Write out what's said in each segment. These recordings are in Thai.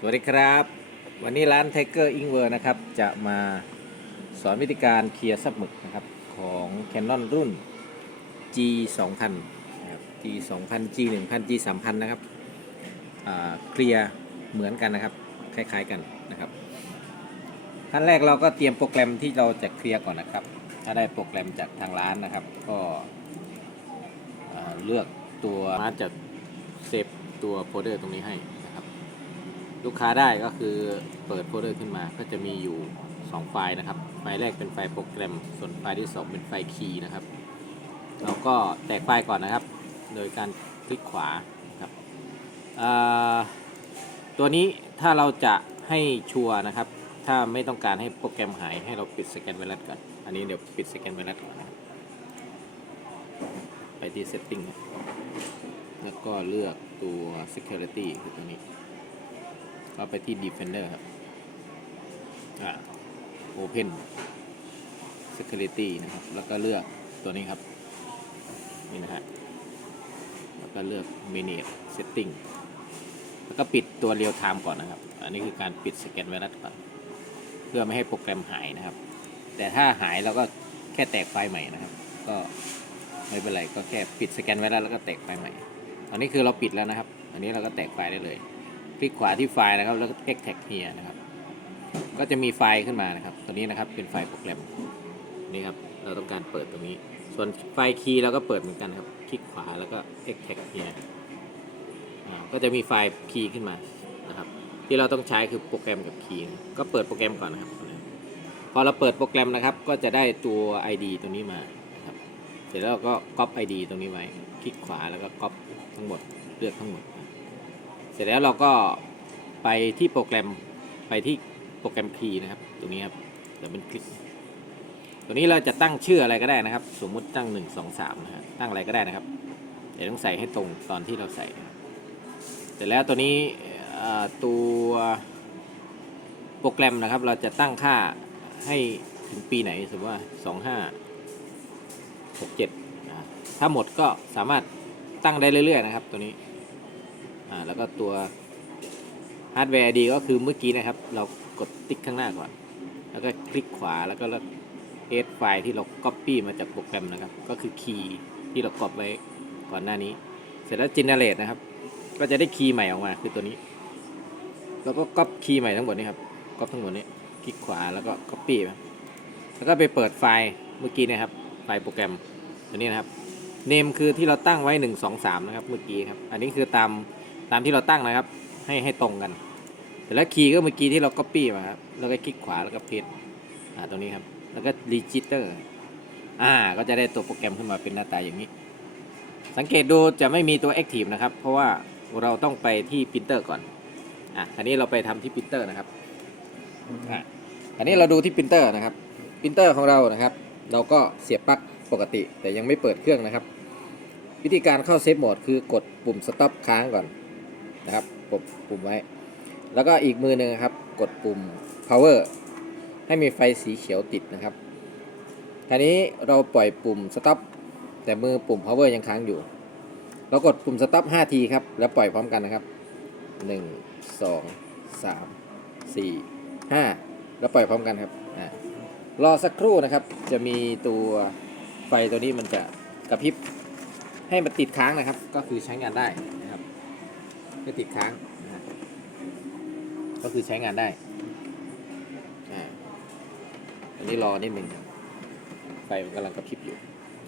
สวัสดีครับ วันนี้ร้าน Tiger i n k w e r นะครับ จะมาสอนวิธีการเคลียร์ซับหมึกนะครับ ของ Canon รุ่น G 2 0 0 0นะครับ G 2 0 0 0 G 1 0 0 0 G 3 0 0 0นะครับเคลียร์เหมือนกันนะครับ คล้ายๆกันนะครับขั้นแรกเราก็เตรียมโปรแกรมที่เราจะเคลียร์ก่อนนะครับ ถ้าได้โปรแกรมจากทางร้านนะครับ ก็เลือกตัวมาจะเซฟตัวโฟลเดอร์ตรงนี้ให้ ลูกค้าได้ก็คือเปิดโฟลเดอร์ขึ้นมาก็จะมีอยู่ 2 ไฟล์นะครับ ไฟล์แรกเป็นไฟล์โปรแกรม ส่วนไฟล์ที่ 2 เป็นไฟล์คีย์นะครับ เราก็แตกไฟล์ก่อนนะครับ โดยการคลิกขวาครับตัวนี้ถ้าเราจะให้ชัวร์นะครับ ถ้าไม่ต้องการให้โปรแกรมหายให้เราปิดสแกนไวรัสก่อน อันนี้เดี๋ยวปิดสแกนไวรัสก่อนนะไปที่ setting แล้วก็เลือกตัว security คือตัวนี้ ก็ไปที่ Defender ครับ อ่า Open Security นะครับ แล้วก็เลือกตัวนี้ครับ นี่นะฮะ แล้วก็เลือก Manage Setting แล้วก็ปิดตัว Real Time ก่อนนะครับ อันนี้คือการปิดสแกนไวรัสก่อน เพื่อไม่ให้โปรแกรมหายนะครับ แต่ถ้าหายเราก็แค่แตกไฟล์ใหม่นะครับ ก็ไม่เป็นไร ก็แค่ปิดสแกนไวรัสแล้วก็แตกไฟล์ใหม่ อันนี้คือเราปิดแล้วนะครับ อันนี้เราก็แตกไฟล์ได้เลย คลิกขวาที่ไฟล์นะครับ แล้วก็ extract here นะครับ ก็จะมีไฟล์ขึ้นมานะครับ ตัวนี้นะครับเป็นไฟล์โปรแกรมนี่ครับ เราต้องการเปิดตรงนี้ ส่วนไฟล์คีย์เราก็เปิดเหมือนกันครับ คลิกขวาแล้วก็ extract here อ่าก็จะมีไฟล์คีย์ขึ้นมานะครับ ที่เราต้องใช้คือโปรแกรมกับคีย์ก็เปิดโปรแกรมก่อนนะครับ พอเราเปิดโปรแกรมนะครับ ก็จะได้ตัว ID ตัวนี้มาครับเสร็จแล้วเราก็ copy ID ตรงนี้ไว้ คลิกขวาแล้วก็ copy ทั้งหมด เลือกทั้งหมด สร็จแล้วเราก็ไปที่โปรแกรมไปที่โปรแกรมคีย์นะครับ ตรงนี้ครับเดี๋ยวเป็นคลิกตัวนี้เราจะตั้งชื่ออะไรก็ได้นะครับ สมมุติตั้ง1 2 3นะฮะตั้งอะไรก็ได้นะครับ เดี๋ยวต้องใส่ให้ตรงตอนที่เราใส่ เสร็จแล้วตัวนี้ตัวโปรแกรมนะครับ เราจะตั้งค่าให้ถึงปีไหนสมมติว่า 25 67นะถ้าหมดก็สามารถตั้งได้เรื่อยๆนะครับ ตัวนี้ อ่าแล้วก็ตัวฮาร์ดแวร์ดีก็คือเมื่อกี้นะครับ เรากดติ๊กข้างหน้าก่อน แล้วก็คลิกขวาแล้วก็เลือกเอสไฟล์ที่เรา Copy มาจากโปรแกรมนะครับ ก็คือคีย์ที่เรากรอบไว้ก่อนหน้านี้ เสร็จแล้ว generate นะครับ ก็จะได้คีย์ใหม่ออกมาคือตัวนี้ แล้วก็ก๊อปคีย์ใหม่ทั้งหมดนี้ครับก๊อปทั้งหมดนี้คลิกขวาแล้วก็ Copy มาแล้วก็ไปเปิดไฟล์เมื่อกี้นะครับ ไฟล์โปรแกรมตัวนี้นะครับเนมคือที่เราตั้งไว้ 1 2 3 นะครับ เมื่อกี้ครับ อันนี้คือตาม ตามที่เราตั้งนะครับ ให้ให้ตรงกันเสร็จแล้วคีย์ก็เมื่อกี้ที่เรา copy มาครับแล้วก็คลิกขวาแล้วก็เพจอ่าตรงนี้ครับ แล้วก็ register อ่าก็จะได้ตัวโปรแกรมขึ้นมาเป็นหน้าตาอย่างนี้ สังเกตดูจะไม่มีตัว active นะครับ เพราะว่าเราต้องไปที่ printer ก่อนอะอันนี้เราไปทำที่ printer นะครับอะอันนี้เราดูที่ printer นะครับ printer ของเรานะครับ เราก็เสียบปลั๊กปกติ แต่ยังไม่เปิดเครื่องนะครับ วิธีการเข้าเซฟโหมดคือกดปุ่ม stop ค้างก่อน นะครับกดปุ่มไว้ แล้วก็อีกมือหนึ่งครับ กดปุ่ม power ให้มีไฟสีเขียวติดนะครับทีนี้เราปล่อยปุ่ม stop แต่มือปุ่ม power ยังค้างอยู่ เรากดปุ่ม stop 5 ทีครับ แล้วปล่อยพร้อมกันนะครับ 1 2 3 4 5 แล้วปล่อยพร้อมกันครับอ่ารอสักครู่นะครับ จะมีตัวไฟตัวนี้มันจะกระพริบให้มันติดค้างนะครับ ก็คือใช้งานได้ ไม่ติดค้างนะฮะก็คือใช้งานได้อ่าอันนี้รอนิดหนึ่งครับไฟมันกำลังกระพริบอยู่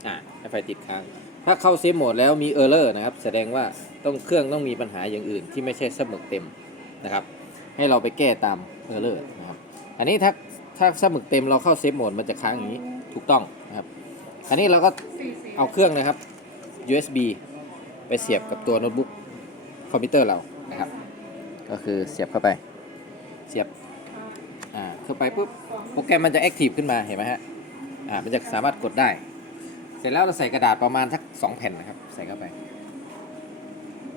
อ่าให้ไฟติดค้าง ถ้าเข้าเซฟโหมดแล้วมีเออร์เลอร์นะครับ แสดงว่าต้องเครื่องต้องมีปัญหาอย่างอื่น ที่ไม่ใช่สมึกเต็มนะครับ ให้เราไปแก้ตามเออร์เลอร์นะครับ อันนี้ถ้าถ้าสมึกเต็มเราเข้าเซฟโหมดมันจะค้างอย่างนี้ถูกต้องนะครับ อันนี้เราก็เอาเครื่องนะครับ USB ไปเสียบกับตัวโน้ตบุ๊ก คอมพิวเตอร์เรานะครับ ก็คือเสียบเข้าไป เสียบอ่าเข้าไปปุ๊บโปรแกรมมันจะแอคทีฟขึ้นมาเห็นไหมฮะอ่ามันจะสามารถกดได้ เสร็จแล้วเราใส่กระดาษประมาณสักสองแผ่นนะครับ ใส่เข้าไป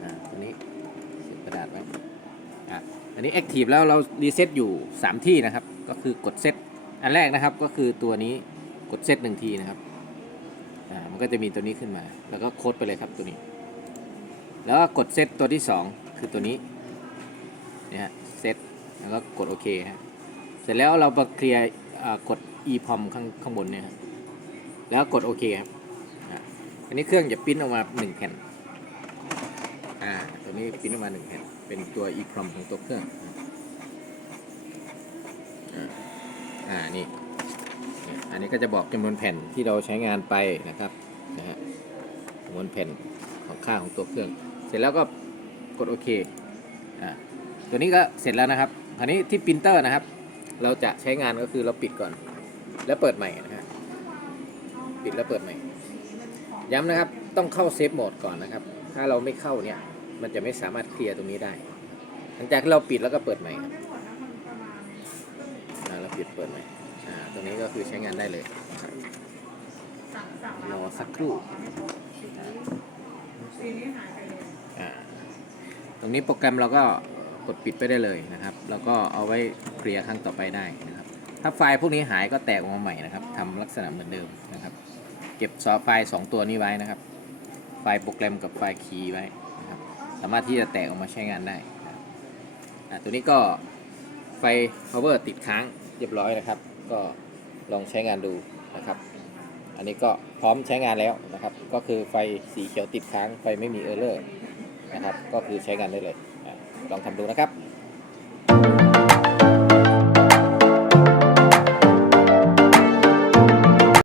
อ่าตัวนี้เสียบกระดาษไว้อะอันนี้แอคทีฟแล้วเรารีเซ็ตอยู่ 3 ที่นะครับ ก็คือกดเซตอันแรกนะครับก็คือตัวนี้กดเซตหนึ่งทีนะครับอ่ามันก็จะมีตัวนี้ขึ้นมา แล้วก็โค้ดไปเลยครับตัวนี้ แล้วก็กดเซตตัวที่ 2 คือตัวนี้เนี่ยฮะเซตแล้วก็กดโอเคฮะเสร็จแล้วเรามาเคลียร์กด EPROM ข้างข้างบนเนี่ยแล้วกดโอเคครับอันนี้เครื่องจะปิ้นออกมาหนึ่งแผ่นอ่าตัวนี้ปิ้นออกมาหนึ่งแผ่น เป็นตัว EPROM ของตัวเครื่องอ่าอ่านี่อันนี้ก็จะบอกจำนวนแผ่นที่เราใช้งานไปนะครับนะฮะจำนวนแผ่นของค่าของตัวเครื่อง ร็จแล้วก็กดโอเคอ่าตัวนี้ก็เสร็จแล้วนะครับคราวนี้ที่ปรินเตอร์นะครับ เราจะใช้งานก็คือเราปิดก่อน แล้วเปิดใหม่นะฮะปิดแล้วเปิดใหม่ ย้ำนะครับต้องเข้าเซฟโหมดก่อนนะครับ ถ้าเราไม่เข้าเนี่ยมันจะไม่สามารถเคลียร์ตรงนี้ได้ หลังจากที่เราปิดแล้วก็เปิดใหม่ครับอ่าเราปิดเปิดใหม่อ่าตรงนี้ก็คือใช้งานได้เลยรอสักครู่ ตรงนี้โปรแกรมเราก็กดปิดไปได้เลยนะครับ แล้วก็เอาไว้เคลียร์ครั้งต่อไปได้นะครับ ถ้าไฟล์พวกนี้หายก็แตกออกมาใหม่นะครับทำลักษณะเหมือนเดิมนะครับ เก็บซอฟต์ไฟล์ 2 ตัวนี้ไว้นะครับ ไฟล์โปรแกรมกับไฟล์คีย์ไว้นะครับ สามารถที่จะแตกออกมาใช้งานได้นะตัวนี้ก็ไฟ power ติดค้างเรียบร้อยนะครับ ก็ลองใช้งานดูนะครับ อันนี้ก็พร้อมใช้งานแล้วนะครับ ก็คือไฟสีเขียวติดค้าง ไฟไม่มีเออร์เลอร์ นะครับ ก็คือใช้งานได้เลยลองทำดูนะครับ